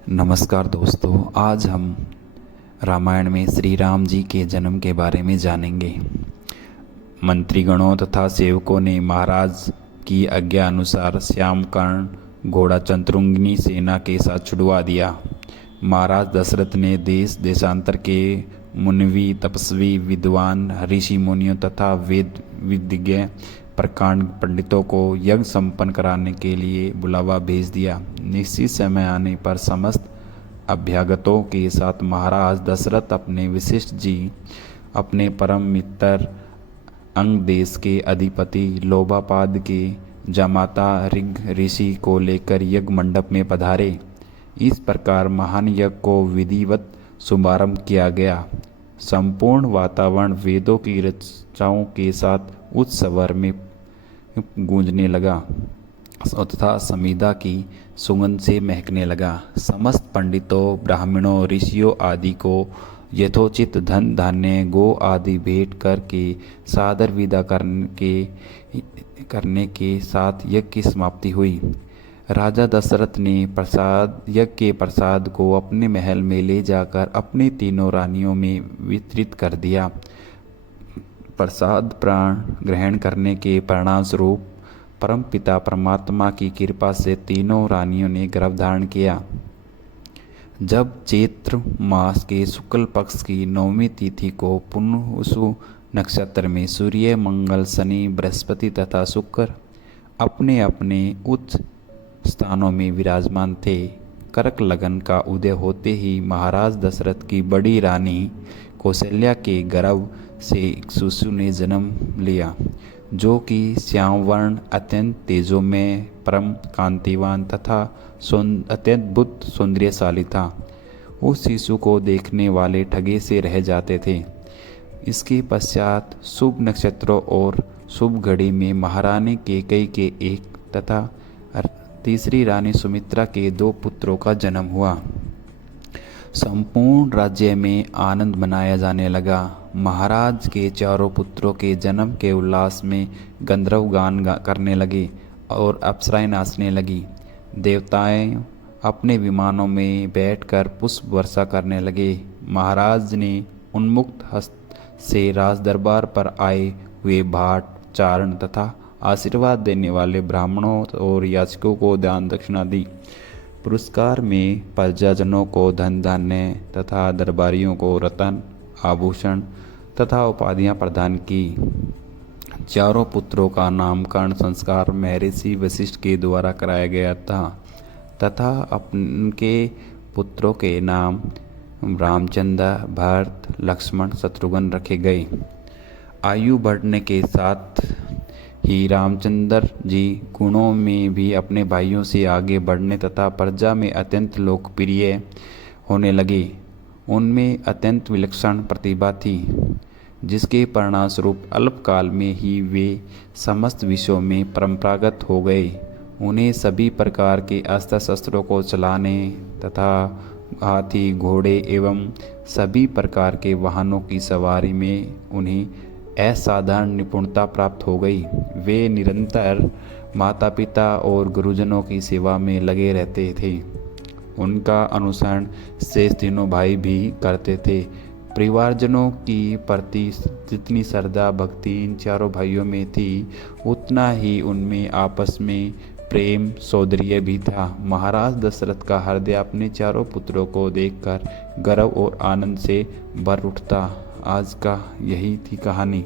नमस्कार दोस्तों, आज हम रामायण में श्री राम जी के जन्म के बारे में जानेंगे। मंत्रीगणों तथा सेवकों ने महाराज की आज्ञा अनुसार श्यामकर्ण घोड़ा चंद्रुंगनी सेना के साथ छुड़वा दिया। महाराज दशरथ ने देश देशांतर के मुनिवी, तपस्वी, विद्वान, ऋषि मुनियों तथा वेद विज्ञ प्रकांड पंडितों को यज्ञ संपन्न कराने के लिए बुलावा भेज दिया। निश्चित समय आने पर समस्त अभ्यागतों के साथ महाराज दशरथ अपने वशिष्ठ जी, अपने परम मित्र अंग देश के अधिपति लोबापाद के जामाता ऋग ऋषि को लेकर यज्ञ मंडप में पधारे। इस प्रकार महान यज्ञ को विधिवत शुभारंभ किया गया। संपूर्ण वातावरण वेदों की रचनाओं के साथ उच्च स्वर में गूंजने लगा तथा समीधा की सुगंध से महकने लगा। समस्त पंडितों, ब्राह्मणों, ऋषियों आदि को यथोचित धन धान्य, गो आदि भेंट करके सादर विदा करने के साथ यज्ञ की समाप्ति हुई। राजा दशरथ ने यज्ञ के प्रसाद को अपने महल में ले जाकर अपनी तीनों रानियों में वितरित कर दिया। प्रसाद प्राण ग्रहण करने के परिणाम स्वरूप परम पिता परमात्मा की कृपा से तीनों रानियों ने गर्भ धारण किया। जब चैत्र मास के शुक्ल पक्ष की 9वीं तिथि को पुनर्वसु नक्षत्र में सूर्य, मंगल, शनि, बृहस्पति तथा शुक्र अपने अपने उच्च स्थानों में विराजमान थे, कर्क लगन का उदय होते ही महाराज दशरथ की बड़ी रानी कौशल्या के गर्भ से शिशु ने जन्म लिया, जो कि श्यामवर्ण, अत्यंत तेजोमय, परम कांतिवान तथा अत्यद्भुत सौंदर्यशाली था। उस शिशु को देखने वाले ठगे से रह जाते थे। इसके पश्चात शुभ नक्षत्रों और शुभ घड़ी में महारानी कैकेयी के एक तथा तीसरी रानी सुमित्रा के 2 पुत्रों का जन्म हुआ। संपूर्ण राज्य में आनंद मनाया जाने लगा। महाराज के चारों पुत्रों के जन्म के उल्लास में गंधर्व गान करने लगे और अप्सराएं नाचने लगी। देवताएं अपने विमानों में बैठकर पुष्प वर्षा करने लगे। महाराज ने उन्मुक्त हस्त से राज दरबार पर आए हुए भाट, चारण तथा आशीर्वाद देने वाले ब्राह्मणों और याचकों को दान दक्षिणा दी। पुरस्कार में प्रजाजनों को धन धान्य तथा दरबारियों को रत्न, आभूषण तथा उपाधियां प्रदान की। चारों पुत्रों का नामकरण संस्कार महर्षि वशिष्ठ के द्वारा कराया गया था तथा उनके पुत्रों के नाम रामचंद्र, भरत, लक्ष्मण, शत्रुघ्न रखे गए। आयु बढ़ने के साथ ही रामचंद्र जी गुणों में भी अपने भाइयों से आगे बढ़ने तथा प्रजा में अत्यंत लोकप्रिय होने लगे। उनमें अत्यंत विलक्षण प्रतिभा थी, जिसके परिणामस्वरूप अल्पकाल में ही वे समस्त विषयों में परंपरागत हो गए। उन्हें सभी प्रकार के अस्त्र शस्त्रों को चलाने तथा हाथी, घोड़े एवं सभी प्रकार के वाहनों की सवारी में उन्हें असाधारण निपुणता प्राप्त हो गई। वे निरंतर माता पिता और गुरुजनों की सेवा में लगे रहते थे। उनका अनुसरण शेष तीनों भाई भी करते थे। परिवारजनों की प्रति जितनी श्रद्धा भक्ति इन चारों भाइयों में थी, उतना ही उनमें आपस में प्रेम सौंदर्य भी था। महाराज दशरथ का हृदय अपने चारों पुत्रों को देखकर गर्व और आनंद से भर उठता। आज का यही थी कहानी।